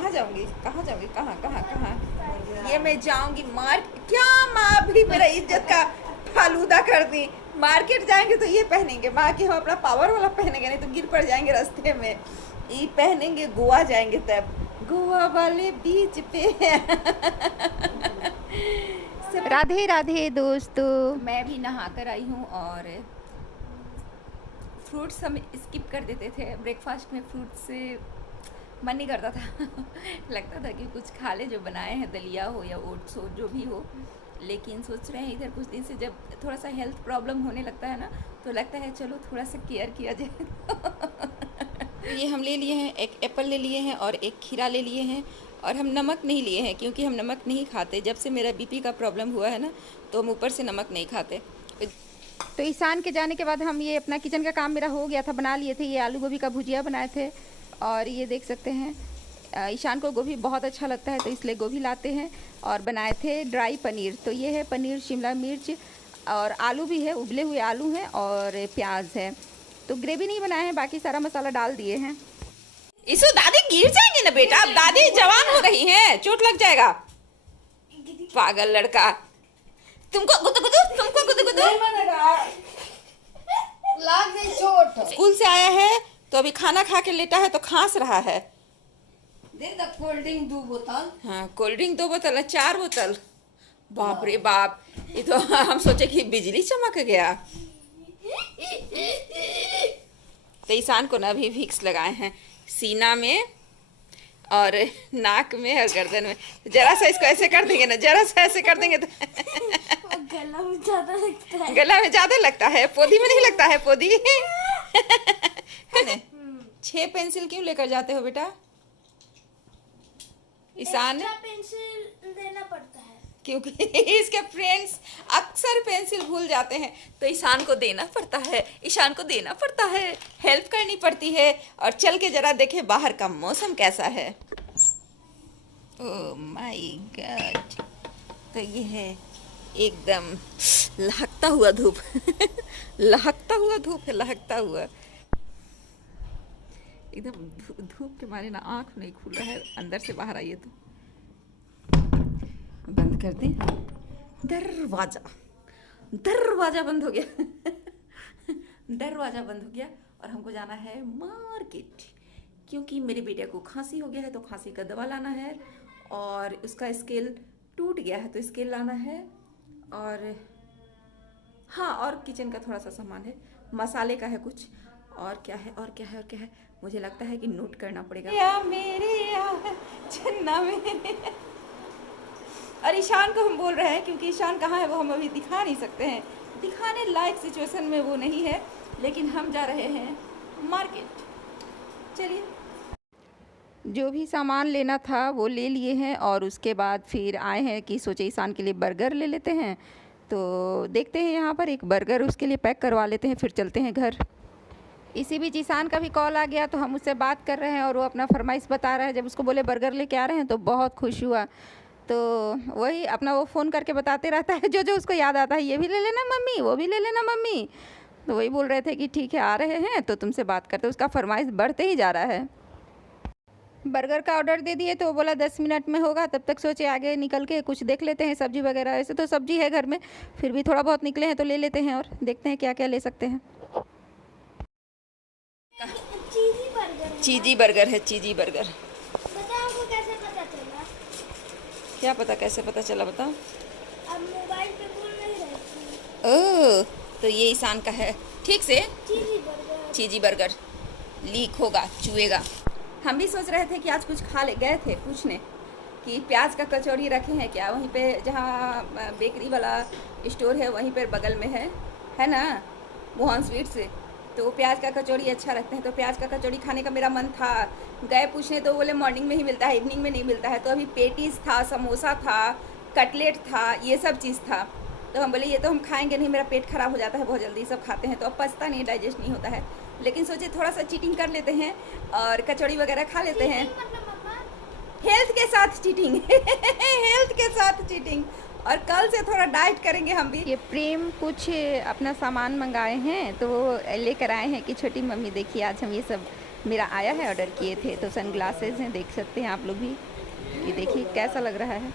कहाँ जाऊंगी, कहाँ जाऊंगी, कहाँ कहाँ कहाँ? ये मैं जाऊंगी मार्केट। क्या माँ भी मेरा इज्जत का फालूदा कर दी। मार्केट जाएंगे तो ये पहनेंगे, बाकी हम अपना पावर वाला पहनेंगे, नहीं तो गिर पड़ जाएंगे रास्ते में। ये पहनेंगे, गोवा जाएंगे तब गोवा वाले बीच पे। राधे राधे दोस्तों, मैं भी नहा कर आई हूँ और फ्रूट्स हम स्किप कर देते थे। ब्रेकफास्ट में फ्रूट से मन नहीं करता था। लगता था कि कुछ खा ले, जो बनाए हैं, दलिया हो या ओट्स हो, जो भी हो। लेकिन सोच रहे हैं इधर कुछ दिन से जब थोड़ा सा हेल्थ प्रॉब्लम होने लगता है ना, तो लगता है चलो थोड़ा सा केयर किया जाए। तो ये हम ले लिए हैं, एक एप्पल ले लिए हैं और एक खीरा ले लिए हैं। और हम नमक नहीं लिए हैं क्योंकि हम नमक नहीं खाते। जब से मेरा बीपी का प्रॉब्लम हुआ है ना, तो हम ऊपर से नमक नहीं खाते। तो ईशान के जाने के बाद हम ये अपना किचन का काम मेरा हो गया था, बना लिए थे। ये आलू गोभी का भुजिया बनाए थे और ये देख सकते हैं, ईशान को गोभी बहुत अच्छा लगता है तो इसलिए गोभी लाते हैं। और बनाए थे ड्राई पनीर। तो ये है पनीर, शिमला मिर्च और आलू भी है, उबले हुए आलू हैं और प्याज है। तो ग्रेवी नहीं बनाए हैं, बाकी सारा मसाला डाल दिए हैं। इसो दादी गिर जाएंगे ना बेटा, अब दादी जवान हो रही हैं, चोट लग जाएगा। पागल लड़का, तुमको गुदु गुदु, तुमको गुदु गुदु लाग गई चोट। स्कूल से आया है तो अभी खाना खा के लेटा है तो खांस रहा है। देख द कोल्ड ड्रिंक 2 बोतल। हाँ, कोल्ड ड्रिंक 2 बोतल, 4 बोतल। बाप रे बाप, ये तो हम सोचे कि बिजली चमक गया। तो ईशान को ना अभी विक्स लगाए हैं सीना में और नाक में और गर्दन में। जरा सा इसको ऐसे कर देंगे ना, जरा सा ऐसे कर देंगे तो गला में ज्यादा लगता है। गला में ज्यादा लगता है, पोदी में नहीं लगता है। पोदी है ना? 6 पेंसिल क्यों लेकर जाते हो बेटा? ईशान, पेंसिल देना पड़ता है क्योंकि इसके फ्रेंड्स अक्सर पेंसिल भूल जाते हैं, तो ईशान को देना पड़ता है, ईशान को देना पड़ता है, हेल्प करनी पड़ती है। और चल के जरा देखे बाहर का मौसम कैसा है। ओह माय गॉड, तो ये है एकदम लहकता हुआ धूप। लहकता हुआ धूप है, लहकता हुआ एकदम। धूप के मारे ना आँख नहीं खुल रहा है। अंदर से बाहर आइए तो बंद कर दें दरवाजा। दरवाजा बंद हो गया। दरवाजा बंद हो गया। और हमको जाना है मार्केट, क्योंकि मेरे बेटे को खांसी हो गया है तो खांसी का दवा लाना है। और उसका स्केल टूट गया है तो स्केल लाना है। और हाँ, और किचन का थोड़ा सा सामान है, मसाले का है कुछ। और क्या है, और क्या है, और क्या है, मुझे लगता है कि नोट करना पड़ेगा। या मेरे या चन्ना मेरे। और ईशान को हम बोल रहे हैं क्योंकि ईशान कहाँ है वो हम अभी दिखा नहीं सकते हैं, दिखाने लायक सिचुएशन में वो नहीं है। लेकिन हम जा रहे हैं मार्केट। चलिए, जो भी सामान लेना था वो ले लिए हैं और उसके बाद फिर आए हैं कि सोचे ईशान के लिए बर्गर ले लेते हैं। तो देखते हैं यहाँ पर एक बर्गर उसके लिए पैक करवा लेते हैं, फिर चलते हैं घर। इसी बीच ईशान का भी कॉल आ गया तो हम उससे बात कर रहे हैं और वो अपना फरमाइश बता रहा है। जब उसको बोले बर्गर लेके आ रहे हैं तो बहुत खुश हुआ। तो वही अपना वो फ़ोन करके बताते रहता है जो जो उसको याद आता है, ये भी ले लेना मम्मी, वो भी ले लेना मम्मी। तो वही बोल रहे थे कि ठीक है आ रहे हैं तो तुमसे बात करते। उसका फरमाइश बढ़ते ही जा रहा है। बर्गर का ऑर्डर दे दिए तो वो बोला 10 मिनट में होगा। तब तक सोचे आगे निकल के कुछ देख लेते हैं, सब्जी वगैरह। ऐसे तो सब्जी है घर में, फिर भी थोड़ा बहुत निकले हैं तो ले लेते हैं और देखते हैं क्या क्या ले सकते हैं। चीजी बर्गर है, चीजी बर्गर। बताओ आपको कैसे पता चला? क्या पता कैसे पता चला, बताओ। अब मोबाइल पे बोल नहीं रहे थे। ओह, तो ये ईशान का है। ठीक से चीजी बर्गर। चीजी बर्गर लीक होगा, चुएगा। हम भी सोच रहे थे कि आज कुछ खा ले, गए थे पूछने कि प्याज का कचौड़ी रखे हैं क्या वहीं पे, जहाँ बेकरी वाला स्टोर है वहीं पर बगल में है ना, मोहन स्वीट से। तो वो प्याज का कचौड़ी अच्छा रखते हैं, तो प्याज का कचौड़ी खाने का मेरा मन था। गए पूछने तो बोले मॉर्निंग में ही मिलता है, इवनिंग में नहीं मिलता है। तो अभी पेटीज था, समोसा था, कटलेट था, ये सब चीज़ था। तो हम बोले ये तो हम खाएंगे नहीं, मेरा पेट खराब हो जाता है बहुत जल्दी, सब खाते हैं तो अब पचता नहीं, डाइजेस्ट नहीं होता है। लेकिन सोचे थोड़ा सा चीटिंग कर लेते हैं और कचौड़ी वगैरह खा लेते हैं। हेल्थ के साथ चीटिंग। हेल्थ के साथ चीटिंग। और कल से थोड़ा डाइट करेंगे हम भी। ये प्रेम कुछ अपना सामान मंगाए हैं तो वो लेकर आए हैं कि छोटी मम्मी देखिए आज हम ये सब मेरा आया है, ऑर्डर किए थे। तो सन ग्लासेस हैं, देख सकते हैं आप लोग भी कि देखिए कैसा लग रहा है।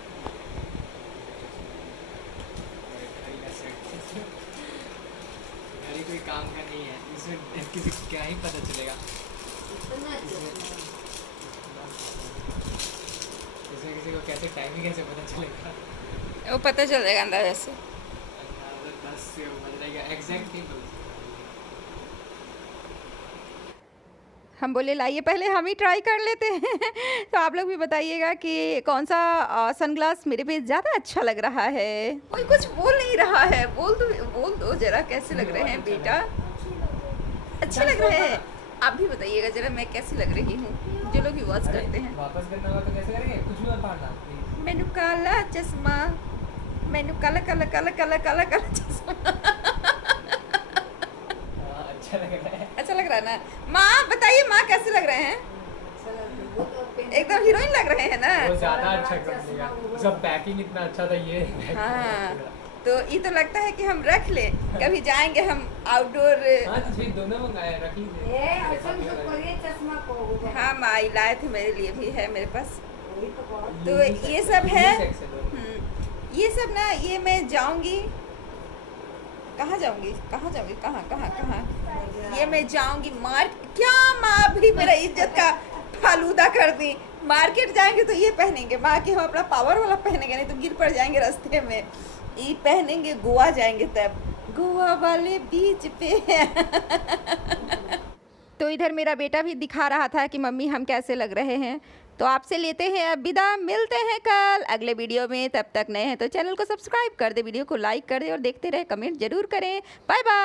घड़ी कोई काम का नहीं है, इसमें किसी को क्या ही पता चलेगा। इसमें किसी को कैसे टाइम ही कैसे पता चलेगा। वो पता चल जाएगा अंदाजा से। 10 से बज जाएगा एग्जैक्ट नहीं पता। हम बोले लाइए पहले हम ही ट्राई कर लेते हैं। तो आप लोग भी बताइएगा कि कौन सा सनग्लास मेरे पे ज़्यादा अच्छा लग रहा है। कोई कुछ बोल नहीं रहा है, बोल दो जरा कैसे लग रहे हैं बेटा। अच्छे लग रहे हैं। आप भी बताइएगा जरा मैं कैसी लग रही हूँ, जो लोग भी वॉच करते हैं। वापस करना होगा तो कैसे करेंगे? कुछ भी मत फाड़ना प्लीज। मैनू काला चश्मा, मैनू काला काला काला काला काला काला चश्मा। अच्छा लग रहा है। अच्छा लग रहा है ना? माँ बताइए, माँ कैसे लग रहे हैं? एकदम हीरोइन लग रहे हैं ना? वो ज्यादा अच्छा कर देगा, उसका पैकिंग इतना अच्छा था ये। हाँ, तो ये तो लगता है कि हम रख ले, कभी जाएंगे हम आउटडोर। हाँ तो फिर दोनों मंगाए, रख लीजिए। हाँ माँ ये लाए थे, मेरे लिए भी है मेरे पास। तो ये सब है। ये सब ना, ये मैं जाऊंगी, कहाँ जाऊंगी, कहाँ जाऊंगी, कहाँ कहाँ कहाँ, ये मैं जाऊंगी क्या माँ भी मेरा इज्जत का फालूदा कर दी। मार्केट जाएंगे तो ये पहनेंगे, माँ के हम अपना पावर वाला पहनेंगे, नहीं तो गिर पड़ जाएंगे रास्ते में। ये पहनेंगे, गोवा जाएंगे तब गोवा वाले बीच पे। तो इधर मेरा बेटा भी दिखा रहा था कि मम्मी हम कैसे लग रहे हैं। तो आपसे लेते हैं अब विदा, मिलते हैं कल अगले वीडियो में। तब तक नए हैं तो चैनल को सब्सक्राइब कर दे, वीडियो को लाइक कर दे और देखते रहे, कमेंट जरूर करें। Bye bye.